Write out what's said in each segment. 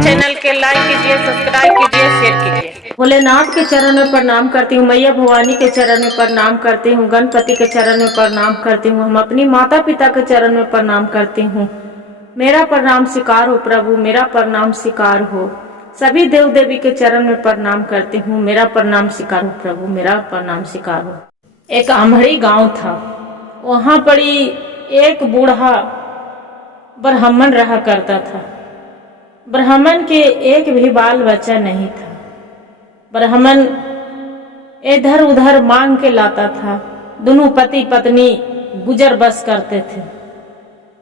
Channel के like कीजिए, subscribe कीजिए, शेयर कीजिए। भोलेनाथ के चरण में प्रणाम करती हूँ, मैया भवानी के चरण में प्रणाम करती हूँ, गणपति के चरण में प्रणाम करती हूँ, हम अपनी माता पिता के चरण में प्रणाम करती हूँ। मेरा प्रणाम स्वीकार हो प्रभु, मेरा प्रणाम स्वीकार हो। सभी देव देवी के चरण में प्रणाम करती हूँ, मेरा प्रणाम स्वीकार हो प्रभु, मेरा प्रणाम स्वीकार हो। एक आम्हड़ी गांव था, वहां पड़ी एक बूढ़ा ब्राह्मण रहा करता था। ब्राह्मण के एक भी बाल बच्चा नहीं था। ब्राह्मण इधर उधर मांग के लाता था। दोनों पति पत्नी गुजर बस करते थे।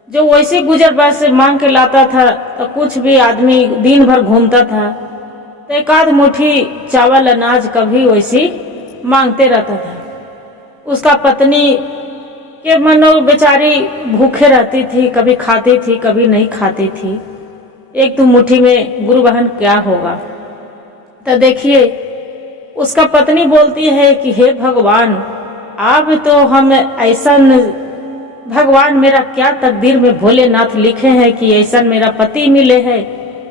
जो वैसे गुजर बस मांग के लाता था तो कुछ भी आदमी दिन भर घूमता था तो एक आध मुट्ठी चावल अनाज कभी वैसी मांगते रहता था। उसका पत्नी के मनो बेचारी भूखे रहती थी, कभी खाती थी कभी नहीं खाती थी। एक तो मुट्ठी में गुरु बहन क्या होगा। तो देखिए उसका पत्नी बोलती है कि हे भगवान, अब तो हम ऐसा भगवान मेरा क्या तकदीर में भोलेनाथ लिखे हैं कि ऐसा मेरा पति मिले है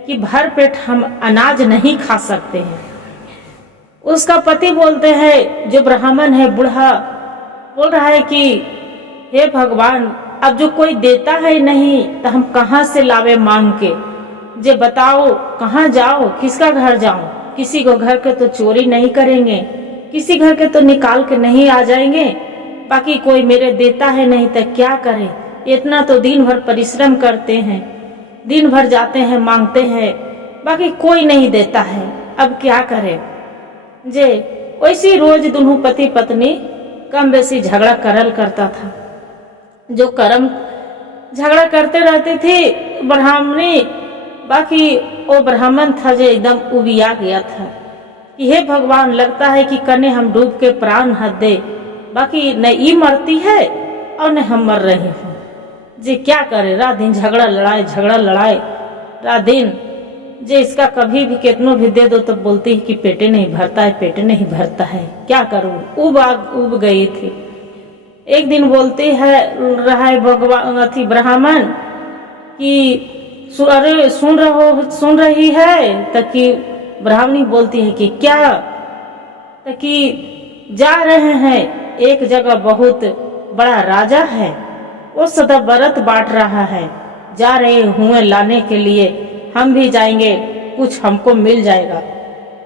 कि भर पेट हम अनाज नहीं खा सकते हैं। उसका पति बोलते हैं, जो ब्राह्मण है बूढ़ा बोल रहा है कि हे भगवान, अब जो कोई देता है नहीं तो हम कहाँ से लावे मांग के। जे बताओ कहाँ जाओ, किसका घर जाऊं। किसी को घर के तो चोरी नहीं करेंगे, किसी घर के तो निकाल के नहीं आ जाएंगे, बाकी कोई मेरे देता है नहीं तो क्या करे। इतना तो दिन भर परिश्रम करते हैं, दिन भर जाते हैं मांगते हैं, बाकी कोई नहीं देता है, अब क्या करे। जे वैसी रोज दोनों पति पत्नी कम बेसी झगड़ा करल करता था। जो कर्म झगड़ा करते रहती थी ब्राह्मणी, बाकी वो ब्राह्मण था जो एकदम उबिया गया था कि हे भगवान, लगता है कि कने हम डूब के प्राण हद दे, बाकी न ये मरती है और न हम मर रहे हैं। जी क्या करे, रात दिन झगड़ा लड़ाए रात दिन। जे इसका कभी भी कितनो भी दे दो तो बोलती है कि पेटे नहीं भरता है, पेटे नहीं भरता है, क्या करूं। उब गई थी। एक दिन बोलती है रहा है भगवान अथी ब्राह्मण कि अरे सुन रही है। तकी ब्राह्मणी बोलती है कि क्या। तकी जा रहे हैं एक जगह, बहुत बड़ा राजा है, वो सदा व्रत बांट रहा है, जा रहे हुए लाने के लिए, हम भी जाएंगे, कुछ हमको मिल जाएगा।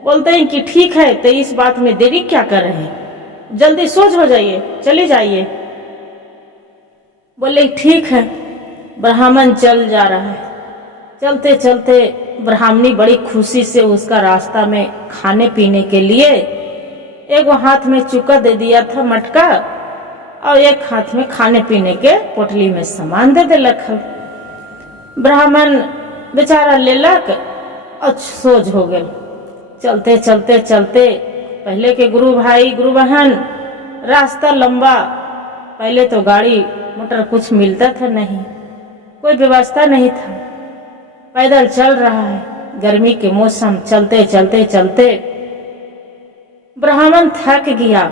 बोलते हैं कि ठीक है, तो इस बात में देरी क्या कर रहे हैं, जल्दी सोच हो जाइए, चले जाइए। बोले ठीक है। ब्राह्मण चल जा रहा है। चलते चलते ब्राह्मणी बड़ी खुशी से उसका रास्ता में खाने पीने के लिए एक हाथ में चुका दे दिया था मटका, और एक हाथ में खाने पीने के पोटली में सामान दे दिलक। ब्राह्मण बेचारा लेलक और सोच हो गए। चलते चलते चलते पहले के गुरु भाई गुरु बहन, रास्ता लंबा, पहले तो गाड़ी मोटर कुछ मिलता था नहीं, कोई व्यवस्था नहीं था, पैदल चल रहा है। गर्मी के मौसम, चलते चलते चलते ब्राह्मण थक गया।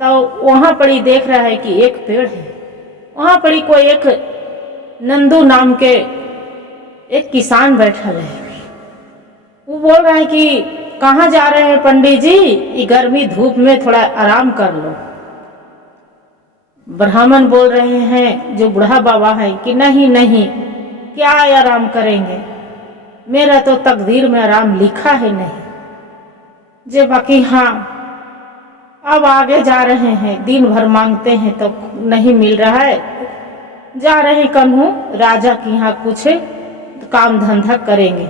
तो वहां पड़ी देख रहा है कि एक पेड़ है, वहां पड़ी कोई एक नंदू नाम के एक किसान बैठा है। वो बोल रहा है कि कहाँ जा रहे हैं पंडित जी, ये गर्मी धूप में थोड़ा आराम कर लो। ब्राह्मण बोल रहे हैं जो बूढ़ा बाबा है कि नहीं नहीं, क्या आराम करेंगे, मेरा तो तकदीर में आराम लिखा है नहीं। जे बाकी हाँ, अब आगे जा रहे हैं, दिन भर मांगते हैं तो नहीं मिल रहा है, जा रहे कन्हू राजा के यहाँ कुछ काम धंधा करेंगे।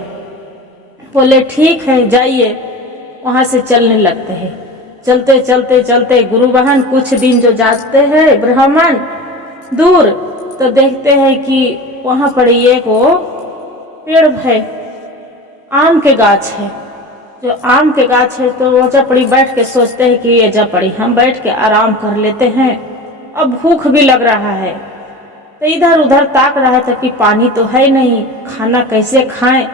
बोले ठीक है जाइए। वहां से चलने लगते हैं। चलते चलते चलते गुरु बहन कुछ दिन जो जाते हैं ब्राह्मण दूर, तो देखते हैं कि वहां पर एक वो पेड़ है, आम के गाछ है। जो आम के गाछ है तो वो जपड़ी बैठ के सोचते हैं कि ये जपड़ी हम बैठ के आराम कर लेते हैं, अब भूख भी लग रहा है। तो इधर उधर ताक रहा था कि पानी तो है नहीं, खाना कैसे खाएं।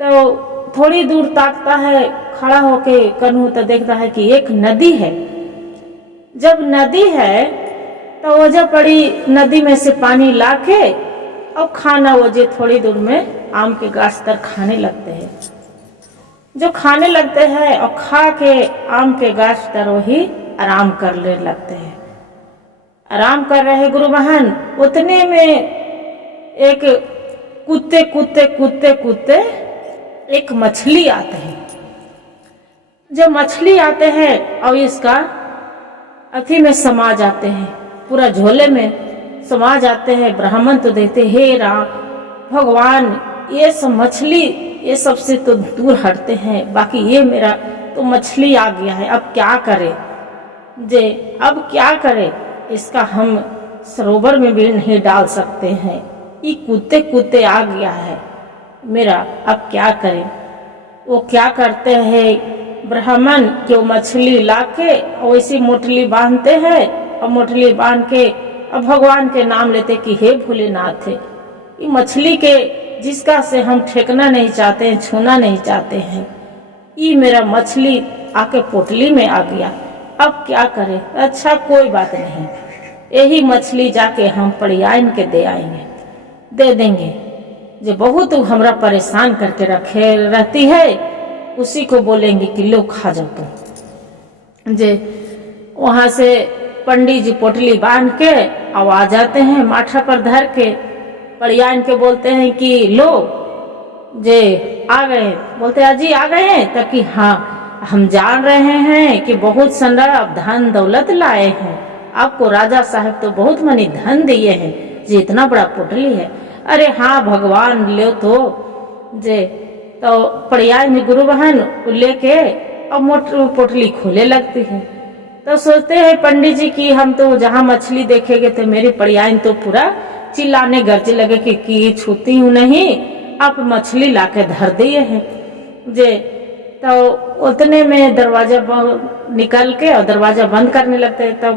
तो थोड़ी दूर ताकता है खड़ा होके कन्हू, तो देखता है कि एक नदी है। जब नदी है तो वजह पड़ी नदी में से पानी लाके और खाना वजह थोड़ी दूर में आम के गाछ तर खाने लगते हैं। जो खाने लगते हैं और खा के आम के गाछ तर वही आराम करने लगते हैं। आराम कर रहे गुरु बहन, उतने में एक कूदते कूदते कूदते कूदते एक मछली आते हैं। जब मछली आते हैं और इसका अथी में समा जाते हैं, पूरा झोले में समा जाते हैं। ब्राह्मण तो देते, हे राम भगवान, ये सब मछली ये सबसे तो दूर हटते हैं, बाकी ये मेरा तो मछली आ गया है, अब क्या करे जे, अब क्या करे, इसका हम सरोवर में भी नहीं डाल सकते हैं, ये कूदते कूदते आ गया है मेरा, अब क्या करें। वो क्या करते हैं ब्राह्मण कि वो मछली लाके वैसी मोटली बांधते हैं और मोटली बांध के अब भगवान के नाम लेते कि हे भोलेनाथ, ये मछली के जिसका से हम ठेकना नहीं चाहते हैं, छूना नहीं चाहते हैं, ये मेरा मछली आके पोटली में आ गया, अब क्या करें। अच्छा कोई बात नहीं, यही मछली जाके हम पड़ियाइन के दे आएंगे, दे देंगे। जो बहुत हमरा परेशान करके रखे रहती है उसी को बोलेंगे कि लो खा जाओ तुम। जे वहां से पंडित जी पोटली बांध के अब आ जाते हैं, माथा पर धर के पड़ियाइन के बोलते हैं कि लो जे आ गए। बोलते अजी आ गए हैं, तब कि हाँ हम जान रहे हैं कि बहुत सारा धन दौलत लाए हैं, आपको राजा साहब तो बहुत मनी धन दिए हैं, जे इतना बड़ा पोटली है। अरे हाँ भगवान ले तो जे, तो पड़ियाइन गुरु बहन लेके और पोटली खोले लगती है। तो सोचते हैं पंडित जी की हम तो जहाँ मछली देखेंगे तो मेरी पड़ियाइन तो पूरा चिल्लाने गर्जे लगे कि छूती हूँ नहीं, आप मछली लाके धर दिए हैं जे। तो उतने में दरवाजा निकल के और दरवाजा बंद करने लगते हैं। तो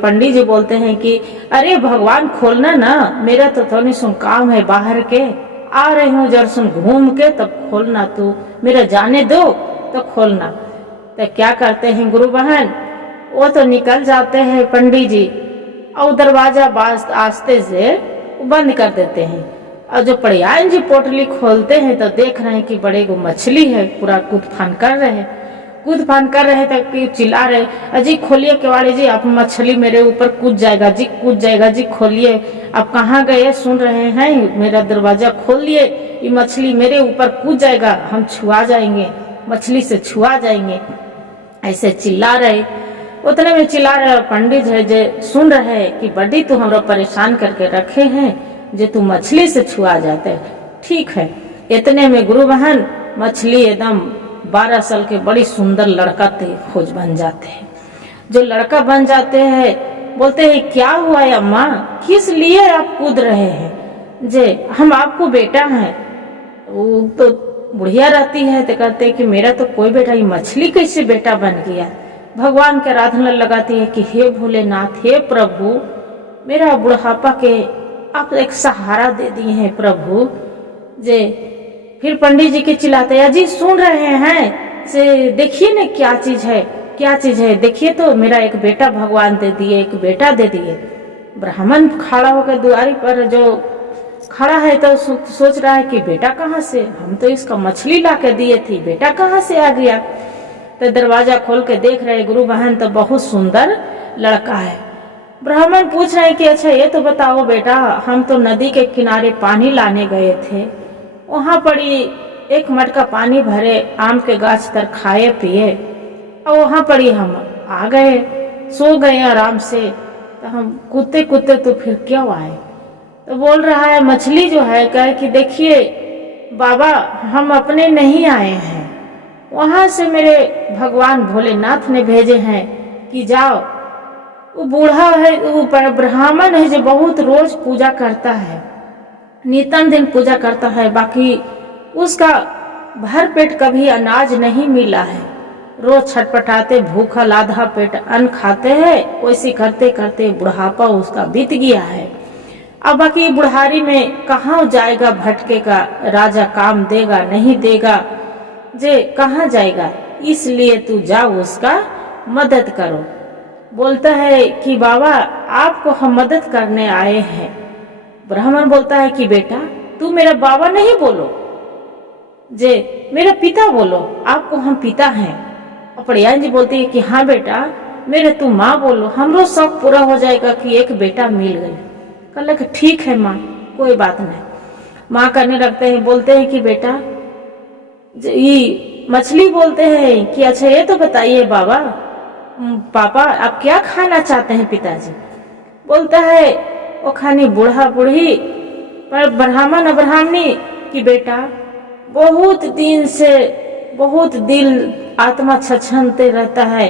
पंडित जी बोलते हैं कि अरे भगवान खोलना ना, मेरा तो थोड़ी सुन काम है बाहर के, आ रही हूँ जरा सुन घूम के, तब खोलना, तू मेरा जाने दो तो खोलना। तो क्या करते हैं गुरु बहन, वो तो निकल जाते हैं पंडित जी और दरवाजा आस्ते से बंद कर देते हैं। और जो पड़ियाइन जी पोटली खोलते हैं तो देख रहे हैं कि बड़े गो मछली है, पूरा कूद फान कर रहे हैं, कूद फान कर रहे तक कि चिल्ला रहे अजी खोलिए केवाड़ी जी, आप मछली मेरे ऊपर कूद जाएगा जी, कूद जाएगा जी, खोलिए, आप कहाँ गए, सुन रहे हैं, मेरा दरवाजा खोल लिए, ये मछली मेरे ऊपर कूद जाएगा, हम छुआ जाएंगे, मछली से छुआ जाएंगे, ऐसे चिल्ला रहे। उतने में चिल्ला रहे पंडित है जे सुन रहे कि बड़ी तू हमरा परेशान करके रखे हैं, जे तू मछली से छुआ जाते है, ठीक है। इतने में गुरु बहन मछली एकदम 12 साल के बड़ी सुंदर लड़का थे खोज बन जाते हैं। जो लड़का बन जाते हैं बोलते हैं क्या हुआ है अम्मा, किस लिए आप कूद रहे हैं, जे हम आपको बेटा हैं। वो तो बुढ़िया रहती है तो कहते कि मेरा तो कोई बेटा, ये मछली कैसे बेटा बन गया। भगवान के आराधना लगाती है कि हे भोलेनाथ, हे प्रभु, मेरा बुढ़ापा के आप एक सहारा दे दिए हैं प्रभु जे। फिर पंडित जी के चिल्लाते हैं जी सुन रहे हैं से, देखिए ना क्या चीज है, क्या चीज है, देखिए तो मेरा एक बेटा भगवान दे दिए, एक बेटा दे दिए। ब्राह्मण खड़ा होकर दुआरी पर जो खड़ा है तो सोच रहा है कि बेटा कहाँ से, हम तो इसका मछली ला के दिए थी, बेटा कहाँ से आ गया। तो दरवाजा खोल के देख रहे गुरु बहन तो बहुत सुंदर लड़का है। ब्राह्मण पूछ रहे कि अच्छा ये तो बताओ बेटा, हम तो नदी के किनारे पानी लाने गए थे, वहां पड़ी एक मटका पानी भरे आम के गाछ तर खाए पिए और वहां पड़ी हम आ गए, सो गए आराम से, तो हम कूदते कूदते तो फिर क्यों आए। तो बोल रहा है मछली जो है कहे कि देखिए बाबा, हम अपने नहीं आए हैं, वहां से मेरे भगवान भोलेनाथ ने भेजे हैं कि जाओ। वो बूढ़ा है, वो ब्राह्मण है जो बहुत रोज पूजा करता है, नितन दिन पूजा करता है, बाकी उसका भर पेट कभी अनाज नहीं मिला है, रोज छटपटाते भूखल आधा पेट अन्न खाते हैं, वैसे करते करते बुढ़ापा उसका बीत गया है। अब बाकी बुढ़ारी में कहाँ जाएगा, भटकेगा, राजा काम देगा नहीं देगा, जे कहाँ जाएगा, इसलिए तू जाओ उसका मदद करो। बोलता है कि बाबा आपको हम मदद करने आए हैं, ब्राह्मण बोलता है कि बेटा तू मेरा बाबा नहीं बोलो, जे मेरा पिता बोलो, आपको हम पिता हैं। और पड़ियान जी बोलती है कि हाँ बेटा मेरे तू माँ बोलो, हमरो शौक पूरा हो जाएगा कि एक बेटा मिल गए। कहला कि ठीक है माँ, कोई बात नहीं। माँ करने लगते हैं, बोलते हैं कि बेटा ये मछली बोलते हैं कि अच्छा ये तो बताइए बाबा पापा आप क्या खाना चाहते हैं पिताजी। बोलता है वो खानी बूढ़ा बूढ़ी पर ब्राह्मण ब्राह्मणी कि बेटा बहुत दिन से बहुत दिल आत्मा छछनते रहता है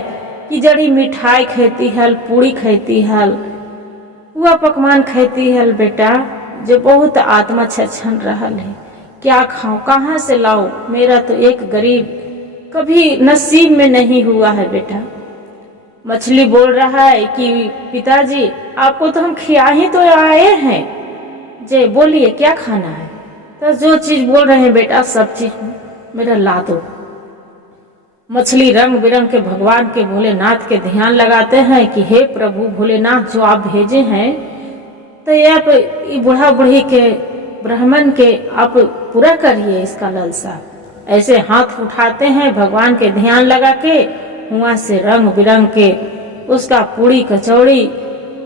कि जड़ी मिठाई खेती है, पूरी खेती है, हुआ पकवान खेती है बेटा, जो बहुत आत्मा छछन रहा है, क्या खाऊं कहाँ से लाऊं, मेरा तो एक गरीब कभी नसीब में नहीं हुआ है बेटा। मछली बोल रहा है कि पिताजी आपको तो हम खिया ही तो आए हैं, जे बोलिए क्या खाना है। तो जो चीज बोल रहे हैं बेटा सब चीज मेरा ला दो। मछली रंग बिरंग के भगवान के भोलेनाथ के ध्यान लगाते हैं कि हे प्रभु भोलेनाथ जो आप भेजे हैं तो ये आप बूढ़ा बूढ़ी के ब्राह्मण के आप पूरा करिए इसका लालसा। ऐसे हाथ उठाते हैं भगवान के ध्यान लगा के, वहां से रंग बिरंग के उसका पूरी कचौड़ी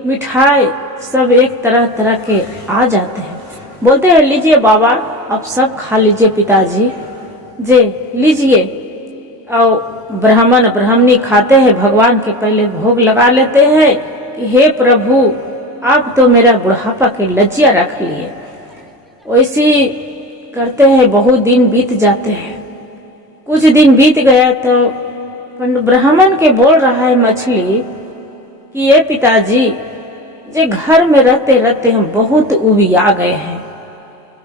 मिठाई सब एक तरह तरह के आ जाते हैं। बोलते हैं लीजिए बाबा आप सब खा लीजिए पिताजी, जे लीजिए। और ब्राह्मण ब्राह्मणी खाते हैं, भगवान के पहले भोग लगा लेते हैं कि हे प्रभु आप तो मेरा बुढ़ापा के लज्जिया रख लिए। वैसे करते हैं, बहुत दिन बीत जाते हैं। कुछ दिन बीत गया तो ब्राह्मण के बोल रहा है मछली कि ये पिताजी जे घर में रहते रहते हम बहुत उबिया गए हैं,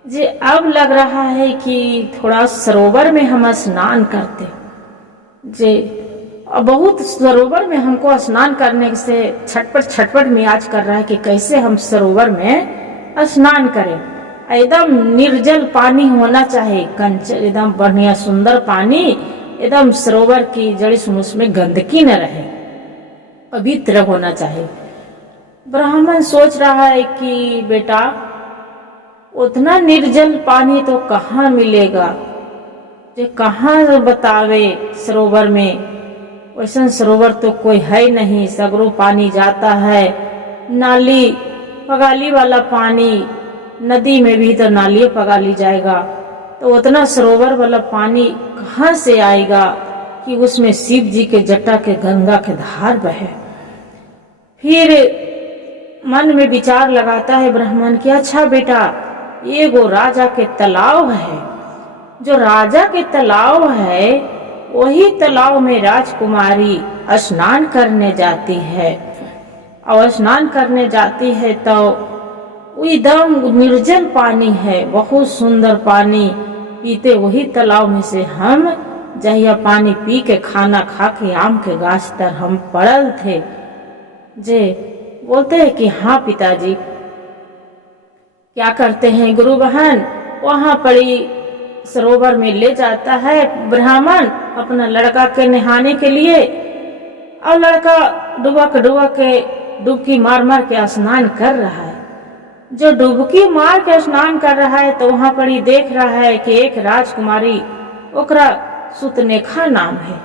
जे अब लग रहा है कि थोड़ा सरोवर में हम स्नान करते, जे बहुत सरोवर में हमको स्नान करने से छटपट मियाज कर रहा है कि कैसे हम सरोवर में स्नान करें। एकदम निर्जल पानी होना चाहिए, कंचन एकदम बढ़िया सुंदर पानी, एकदम सरोवर की जड़ी उसमें गंदगी न रहे, पवित्र होना चाहिए। ब्राह्मण सोच रहा है कि बेटा उतना निर्जल पानी तो कहाँ मिलेगा, जे कहाँ बतावे सरोवर में, वैसा सरोवर तो कोई है नहीं, सगरों पानी जाता है, नाली पगाली वाला पानी, नदी में भी तो नाली पगाली जाएगा, तो उतना सरोवर वाला पानी कहाँ से आएगा कि उसमें शिव जी के जटा के गंगा के धार बहे। फिर मन में विचार लगाता है ब्राह्मण कि अच्छा बेटा ये वो राजा के तालाब है, जो राजा के तालाब है वही तालाब में राजकुमारी स्नान करने जाती है, और स्नान करने जाती है तो एकदम निर्जल पानी है, बहुत सुंदर पानी पीते वही तालाब में से हम जहिया पानी पी के खाना खा के आम के गाछ तर हम पड़ल थे। जे बोलते हैं कि हाँ पिताजी। क्या करते हैं गुरु बहन, वहां पड़ी सरोवर में ले जाता है ब्राह्मण अपना लड़का के नहाने के लिए, और लड़का डुबक के डुबकी मार मार के स्नान कर रहा है। जो डुबकी मार के स्नान कर रहा है तो वहां पर ही देख रहा है कि एक राजकुमारी, ओकरा सुतनेखा नाम है,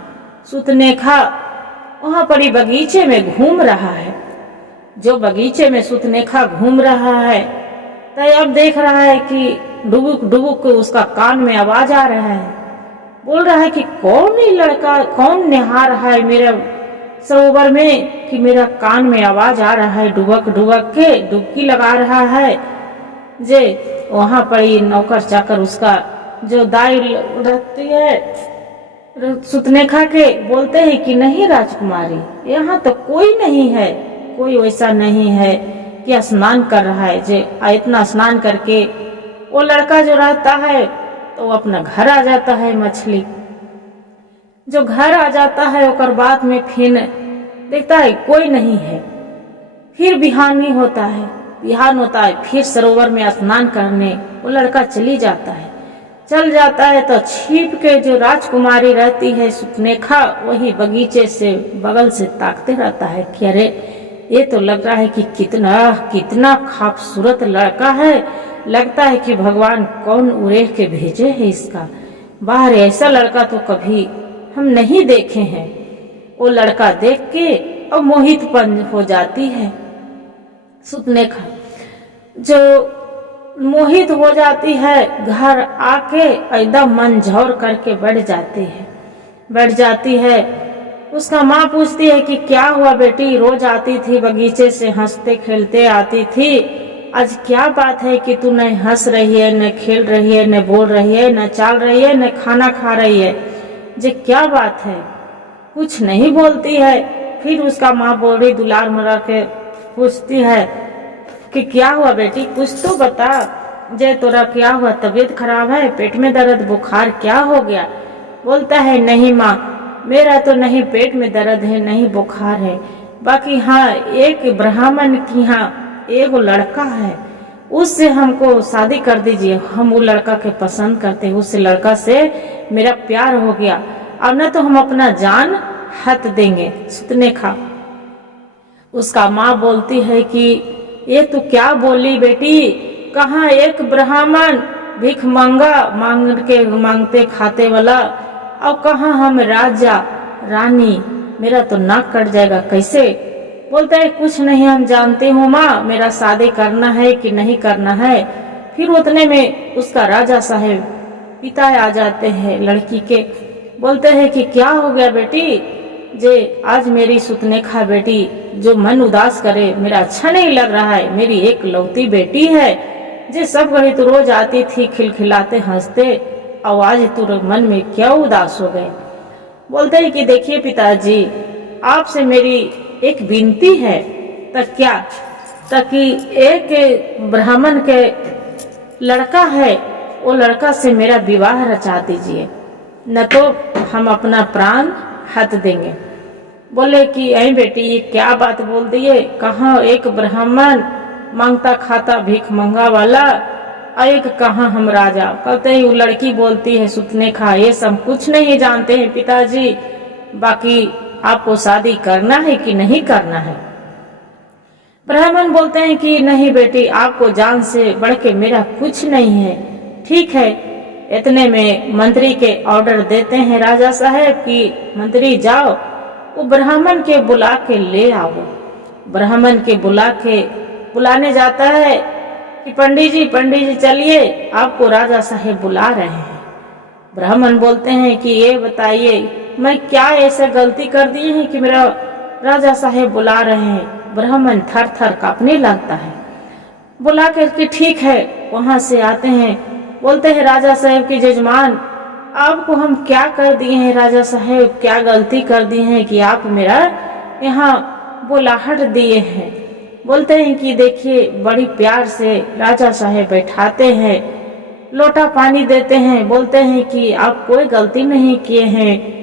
सुतनेखा वहां पर ही बगीचे में घूम रहा है। जो बगीचे में सुतनेखा घूम रहा है तो अब देख रहा है कि डुबुक डुबुक उसका कान में आवाज आ रहा है, बोल रहा है कि कौन ही लड़का कौन नहा रहा है मेरे सरोवर में कि मेरा कान में आवाज आ रहा है, डुबक के डुबकी लगा रहा है। जे वहां पर ही नौकर चाकर उसका जो दाई रहती है सुतनेखा के बोलते हैं कि नहीं राजकुमारी यहाँ तो कोई नहीं है, कोई वैसा नहीं है कि स्नान कर रहा है। जे इतना स्नान करके वो लड़का जो रहता है तो वो अपना घर आ जाता है। मछली जो घर आ जाता है और बाद में फिर देखता है कोई नहीं है। फिर बिहान ही होता है, बिहान होता है, फिर सरोवर में स्नान करने वो लड़का चल जाता है तो छिप के जो राजकुमारी रहती है सुतनेखा वही बगीचे से बगल से ताकते रहता है कि अरे ये तो लग रहा है कि कितना कितना खूबसूरत लड़का है, लगता है कि भगवान कौन उड़ेल के भेजे है इसका। बाहर ऐसा लड़का तो कभी हम नहीं देखे हैं। वो लड़का देख के और मोहितपन हो जाती है सुतनेखा, जो मोहित हो जाती है। घर आके एकदम मन झौर करके बैठ जाती है। उसका माँ पूछती है कि क्या हुआ बेटी, रोज आती थी बगीचे से हंसते खेलते आती थी, आज क्या बात है कि तू न हंस रही है, न खेल रही है, न बोल रही है, न चाल रही है, न खाना खा रही है, जे क्या बात है? कुछ नहीं बोलती है। फिर उसका माँ बोली दुलार मरा के पूछती है कि क्या हुआ बेटी, कुछ तो बता, जे तोरा क्या हुआ, तबीयत खराब है, पेट में दर्द, बुखार क्या हो गया? बोलता है नहीं माँ, मेरा तो नहीं पेट में दर्द है, नहीं बुखार है, बाकी हाँ एक ब्राह्मण की यहाँ एक लड़का है, उससे हमको शादी कर दीजिए, हम वो लड़का के पसंद करते हैं, उस लड़का से मेरा प्यार हो गया, और न तो हम अपना जान हथ देंगे। सुतनेखा उसका माँ बोलती है कि ये तो क्या बोली बेटी, कहाँ एक ब्राह्मण भीख मांगते खाते वाला, और कहाँ हम राजा रानी, मेरा तो नाक कट जाएगा कैसे? बोलता है कुछ नहीं, हम जानते हो माँ, मेरा शादी करना है कि नहीं करना है। फिर उतने में उसका राजा साहेब पिता आ जाते हैं लड़की के, बोलते हैं कि क्या हो गया बेटी, जे आज मेरी सुतनेखा बेटी जो मन उदास करे, मेरा अच्छा नहीं लग रहा है, मेरी एक लौती बेटी है, जे सब घड़ी तो रोज आती थी खिलखिलाते हंसते, आवाज तो मन में क्या उदास हो गए। बोलते हैं कि देखिए पिताजी, आपसे मेरी एक विनती है, तक क्या, ताकि एक ब्राह्मण के लड़का है, वो लड़का से मेरा विवाह रचा दीजिए, न तो हम अपना प्राण हथ देंगे। बोले कि ऐ बेटी ये क्या बात बोल दिए, कहाँ एक ब्राह्मण मांगता खाता भीख मंगा वाला, एक कहाँ हम राजा। कहते हैं वो लड़की बोलती है सुतनेखा, ये सब कुछ नहीं जानते हैं पिताजी, बाकी आपको शादी करना है कि नहीं करना है? ब्राह्मण बोलते हैं कि नहीं बेटी, आपको जान से बढ़ के मेरा कुछ नहीं है। ठीक है। इतने में मंत्री के ऑर्डर देते हैं राजा साहब कि मंत्री जाओ वो ब्राह्मण के बुला के ले आओ। ब्राह्मण के बुलाने जाता है कि पंडित जी चलिए, आपको राजा साहेब बुला रहे हैं। ब्राह्मण बोलते हैं कि ये बताइए मैं क्या ऐसा गलती कर दी है कि मेरा राजा साहेब बुला रहे हैं? ब्राह्मण थर थर कांपने लगता है। बुला कर कि ठीक है, वहां से आते हैं, बोलते हैं राजा साहेब की जजमान, आपको हम क्या कर दिए हैं राजा साहेब, क्या गलती कर दी है कि आप मेरा यहाँ बुलाहट दिए हैं? बोलते हैं कि देखिए, बड़ी प्यार से राजा साहेब बैठाते हैं, लोटा पानी देते हैं, बोलते हैं कि आप कोई गलती नहीं किए हैं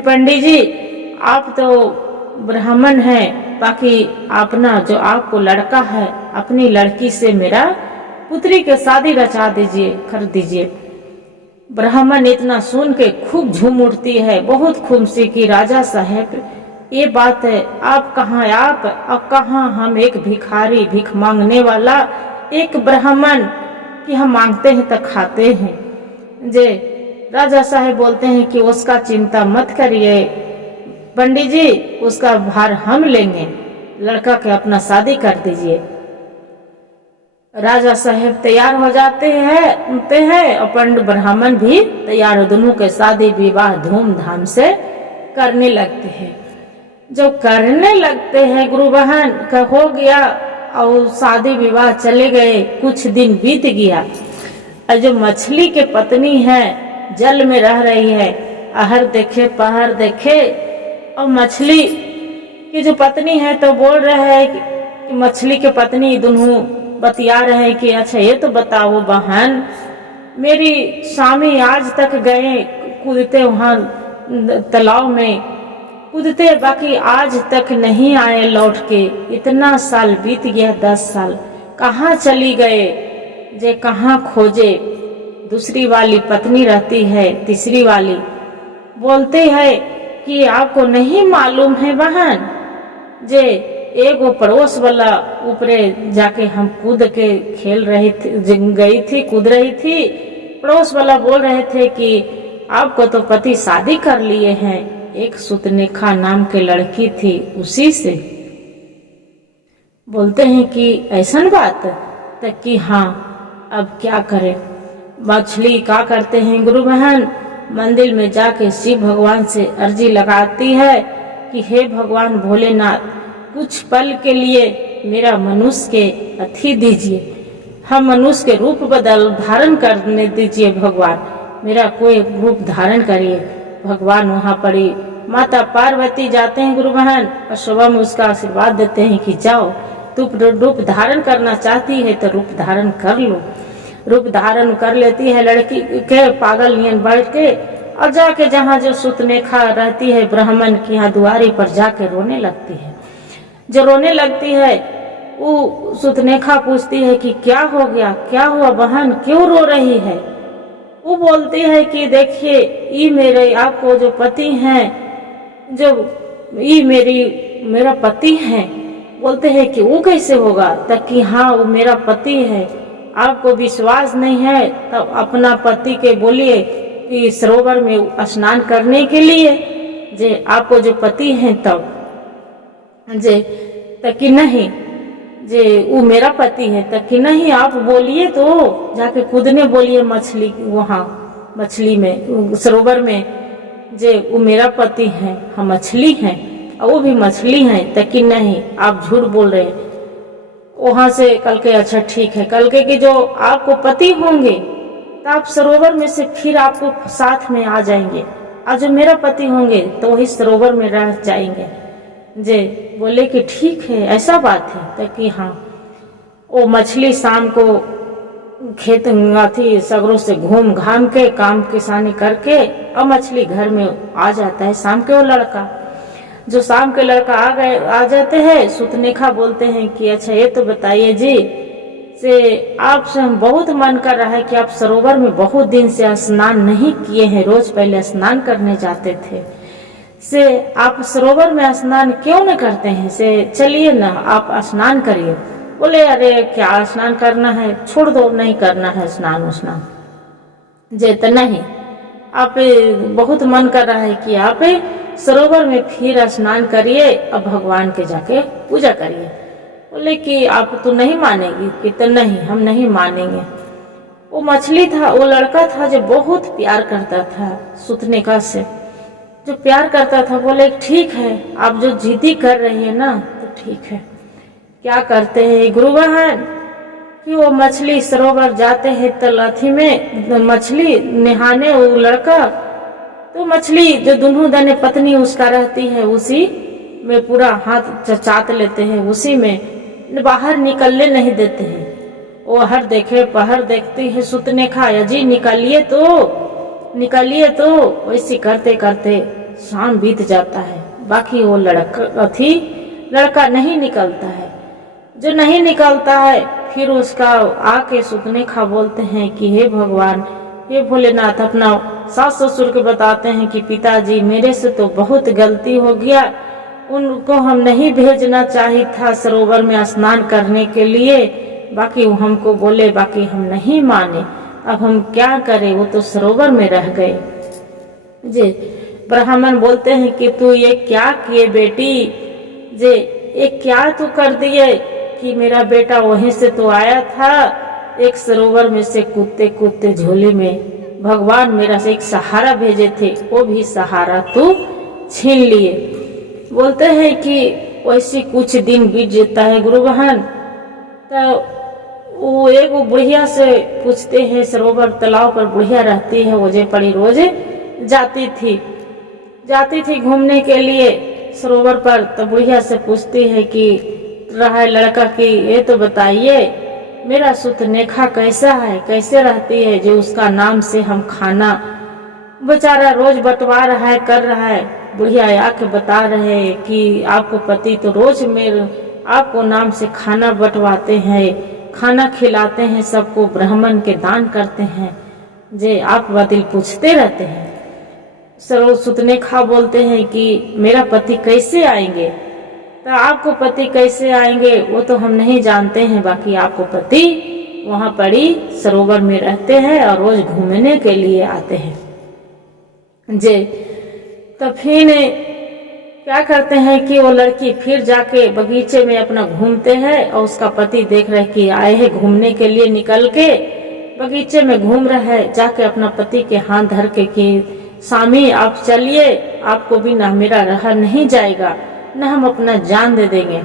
पंडित जी, आप तो ब्राह्मण हैं, बाकी अपना जो आपको लड़का है अपनी लड़की से मेरा पुत्री के शादी रचा दीजिए, कर दीजिए। ब्राह्मण इतना सुन के खूब झूम उठती है, बहुत खुशी की राजा साहेब ये बात है, आप कहाँ आप और कहाँ हम, एक भिखारी भीख मांगने वाला एक ब्राह्मण कि हम मांगते हैं तो खाते हैं। जे राजा साहेब बोलते हैं कि उसका चिंता मत करिए पंडित जी, उसका भार हम लेंगे, लड़का के अपना शादी कर दीजिए। राजा साहेब तैयार हो जाते हैं और पंडित ब्राह्मण भी तैयार हो, दोनों के शादी विवाह धूमधाम से करने लगते हैं। जो करने लगते हैं गुरु बहन का हो गया और शादी विवाह चले गए, कुछ दिन बीत गया और जो मछली के पत्नी है जल में रह रही है, आहर देखे पहर देखे, और मछली की जो पत्नी है तो बोल रहे है कि मछली के पत्नी दोनों बतिया रहे हैं कि अच्छा ये तो बताओ बहन, मेरी स्वामी आज तक गए कूदते वहां तालाब में कूदते, बाकी आज तक नहीं आए लौट के, इतना साल बीत गया, 10 साल, कहाँ चली गए? जे कहाँ खोजे? दूसरी वाली पत्नी रहती है, तीसरी वाली बोलते है कि आपको नहीं मालूम है बहन, जे एक वो पड़ोस वाला ऊपरे जाके हम कूद के खेल रही थी, गई थी, कूद रही थी। पड़ोस वाला बोल रहे थे कि आपको तो पति शादी कर लिए हैं, एक सुतनेखा नाम के लड़की थी उसी से। बोलते हैं कि ऐसा बात तक कि हाँ, अब क्या करें। मछली क्या करते हैं गुरु बहन, मंदिर में जाके शिव भगवान से अर्जी लगाती है कि हे भगवान भोलेनाथ, कुछ पल के लिए मेरा मनुष्य के अथी दीजिए, हम मनुष्य के रूप बदल धारण करने दीजिए भगवान, मेरा कोई रूप धारण करिए। भगवान वहाँ पड़ी माता पार्वती जाते हैं गुरु बहन और सुबह में उसका आशीर्वाद देते हैं कि जाओ, तू रूप धारण करना चाहती है तो रूप धारण कर लो। रूप धारण कर लेती है लड़की के पागल नियन बैठ के, और जाके जहाँ जो सुतनेखा रहती है ब्राह्मण की यहाँ दुआरी पर जाके रोने लगती है। जो रोने लगती है वो सुतनेखा पूछती है कि क्या हो गया, क्या हुआ बहन, क्यों रो रही है। वो बोलती है कि देखिए ये मेरे आपको जो पति हैं, जो ये मेरा पति है। बोलते हैं कि वो कैसे होगा, तब कि हाँ वो मेरा पति है। आपको विश्वास नहीं है तब अपना पति के बोलिए कि सरोवर में स्नान करने के लिए, जे आपको जो पति हैं तब जे तक कि नहीं, जे वो मेरा पति है तक कि नहीं, आप बोलिए तो जाके कूदने बोलिए मछली, वहाँ मछली में सरोवर में, जे वो मेरा पति है, हम मछली हैं और वो भी मछली हैं, तक कि नहीं आप झूठ बोल रहे हैं। वहां से कल के अच्छा ठीक है, कल के कि जो आपको पति होंगे तो आप सरोवर में से फिर आपको साथ में आ जाएंगे, और जो मेरा पति होंगे तो वही सरोवर में रह जाएंगे। जे बोले कि ठीक है ऐसा बात है, तो कि हाँ। वो मछली शाम को खेत थी सगरों से घूम घाम के काम किसानी करके और मछली घर में आ जाता है। शाम के वो लड़का, जो शाम के लड़का आ जाते हैं, सुतनेखा बोलते हैं कि अच्छा ये तो बताइए जी से आपसे हम बहुत मन कर रहा है कि आप सरोवर में बहुत दिन से स्नान नहीं किए हैं, रोज पहले स्नान करने जाते थे, से आप सरोवर में स्नान क्यों न करते हैं, से चलिए ना आप स्नान करिए। बोले अरे क्या स्नान करना है, छोड़ दो, नहीं करना है स्नान उसनान। जे तो नहीं, आप बहुत मन कर रहा है कि आप सरोवर में फिर स्नान करिए और भगवान के जाके पूजा करिए। बोले कि आप तो नहीं मानेगी, कि तो नहीं हम नहीं मानेंगे। वो मछली था, वो लड़का था जो बहुत प्यार करता था सुतनेखा से, जो प्यार करता था। बोले ठीक है आप जो जिद्दी कर रही है ना तो ठीक है। क्या करते हैं गुरु बहन कि वो मछली सरोवर जाते हैं तलाथी में मछली नहाने, वो लड़का तो मछली जो दोनों दने पत्नी उसका रहती है उसी में पूरा हाथ चचात लेते हैं, उसी में बाहर निकलने नहीं देते हैं। वो हर देखे पहर देखती है सुतनेखा, जी निकलिए तो वैसे करते करते शाम बीत जाता है। बाकी वो लड़का नहीं निकलता है। जो नहीं निकलता है फिर उसका आके सुतनेखा बोलते हैं कि हे भगवान, हे भोलेनाथ, अपना सास ससुर को बताते हैं कि पिताजी मेरे से तो बहुत गलती हो गया, उनको हम नहीं भेजना चाहिए था सरोवर में स्नान करने के लिए, बाकी वो हमको बोले, बाकी हम नहीं माने, अब हम क्या करें, वो तो सरोवर में रह गए। जे ब्राह्मण बोलते हैं कि तू ये क्या किए बेटी, जे ये क्या तू कर दिए कि मेरा बेटा वहीं से तो आया था, एक सरोवर में से कूदते कूदते झोले में भगवान मेरा से एक सहारा भेजे थे, वो भी सहारा तू छीन लिए। बोलते हैं कि वैसे कुछ दिन बीत जाता है गुरु बहन, तो वो एक बुढ़िया से पूछते हैं, सरोवर तालाब पर बुढ़िया रहती है, वो जे पड़ी रोज जाती थी घूमने के लिए सरोवर पर। तो बुढ़िया से पूछती है कि रहा लड़का की ये तो बताइए मेरा सुतनेखा कैसा है, कैसे रहती है, जो उसका नाम से हम खाना बेचारा रोज बंटवा रहा है, कर रहा है। बुढ़िया आके बता रहे हैं कि आपको पति तो रोज मेरे आपको नाम से खाना बंटवाते हैं, खाना खिलाते हैं, सबको ब्राह्मण के दान करते हैं, जे आप दिल पूछते रहते हैं। सरो सुतनेखा बोलते हैं कि मेरा पति कैसे आएंगे, तो आपको पति कैसे आएंगे वो तो हम नहीं जानते हैं, बाकी आपको पति वहां पड़ी सरोवर में रहते हैं और रोज घूमने के लिए आते हैं जे। तो फिर क्या करते हैं कि वो लड़की फिर जाके बगीचे में अपना घूमते हैं और उसका पति देख रहे कि आए हैं घूमने के लिए, निकल के बगीचे में घूम रहा है, जाके अपना पति के हाथ धर के कि स्वामी आप चलिए, आपको भी ना मेरा रहा नहीं जाएगा, न हम अपना जान दे देंगे।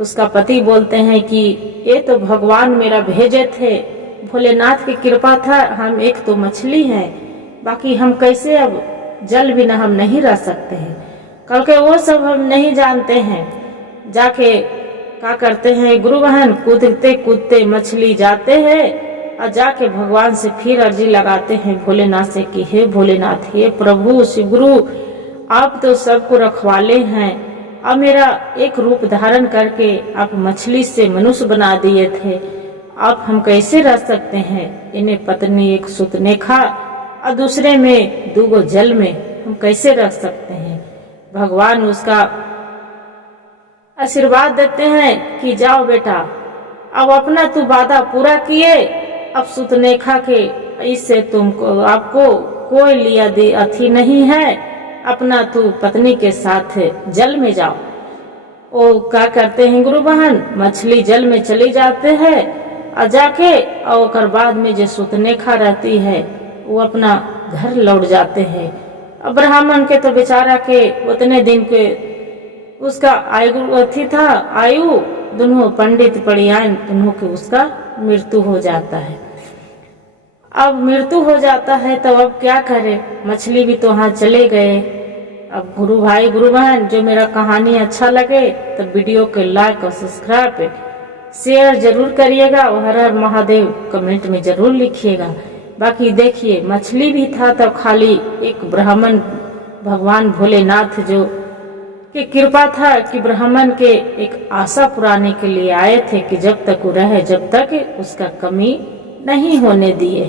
उसका पति बोलते हैं कि ये तो भगवान मेरा भेजे थे, भोलेनाथ की कृपा था, हम एक तो मछली हैं, बाकी हम कैसे अब जल बिना हम नहीं रह सकते हैं। कल के वो सब हम नहीं जानते हैं। जाके क्या करते हैं गुरु बहन, कूदते कूदते मछली जाते हैं और जाके भगवान से फिर अर्जी लगाते हैं भोलेनाथ से कि हे भोलेनाथ, हे प्रभु शिव गुरु, आप तो सबको रखवाले हैं, अब मेरा एक रूप धारण करके आप मछली से मनुष्य बना दिए थे, आप हम कैसे रह सकते हैं। इन्हें पत्नी एक सुतनेखा और दूसरे में दूगो जल में हम कैसे रह सकते हैं। भगवान उसका आशीर्वाद देते हैं कि जाओ बेटा, अब अपना तू वादा पूरा किए, अब सुतनेखा के इससे तुमको आपको कोई लिया दे अथी नहीं है, अपना तू पत्नी के साथ जल में जाओ। वो क्या करते हैं गुरु बहन, मछली जल में चली जाते हैं और जाके और बाद में जो सुतनेखा रहती है वो अपना घर लौट जाते हैं। अब ब्राह्मण के तो बेचारा के उतने दिन के उसका आयु अथी था, आयु दोनों पंडित पड़ियान दोनों के उसका मृत्यु हो जाता है। अब मृत्यु हो जाता है तो अब क्या करे, मछली भी तो वहाँ चले गए। अब गुरु भाई गुरु बहन, जो मेरा कहानी अच्छा लगे तो वीडियो को लाइक और सब्सक्राइब शेयर जरूर करिएगा और हर हर महादेव कमेंट में जरूर लिखिएगा। बाकी देखिए मछली भी था तो खाली एक ब्राह्मण भगवान भोलेनाथ जो की कृपा था कि ब्राह्मण के एक आशा पुराने के लिए आए थे कि जब तक वो रहे जब तक उसका कमी नहीं होने दिए।